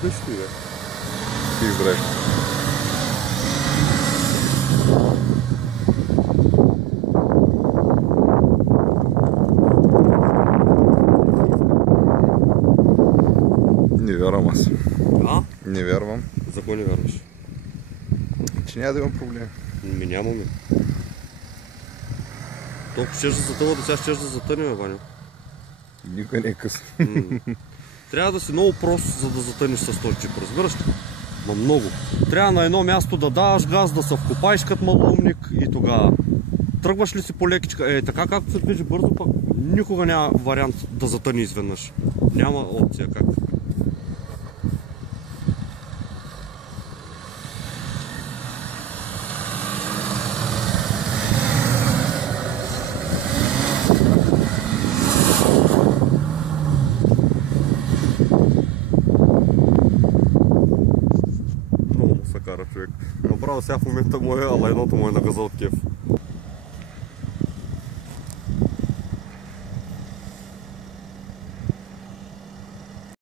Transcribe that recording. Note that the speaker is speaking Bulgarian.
Куда что я? Ти избирай. Не вярвам аз. А? Не вярвам. За кой не вярваш? Че няма да имам проблем. Нямаме. Толкова щеш да затъва, да сега щеш да затънем, Ваня. Никой не е късно. Трябва да си много прост, за да затънеш с този чип, разбираш ли? Ма много. Трябва на едно място да даваш газ, да се вкопаеш като малумник и тогава. Тръгваш ли си по лекичка, така както се движи бързо, пък никога няма вариант да затъни изведнъж. Няма опция как. Много му се кара човек. Направо сега в момента му е, ала едното му е на газа от кеф.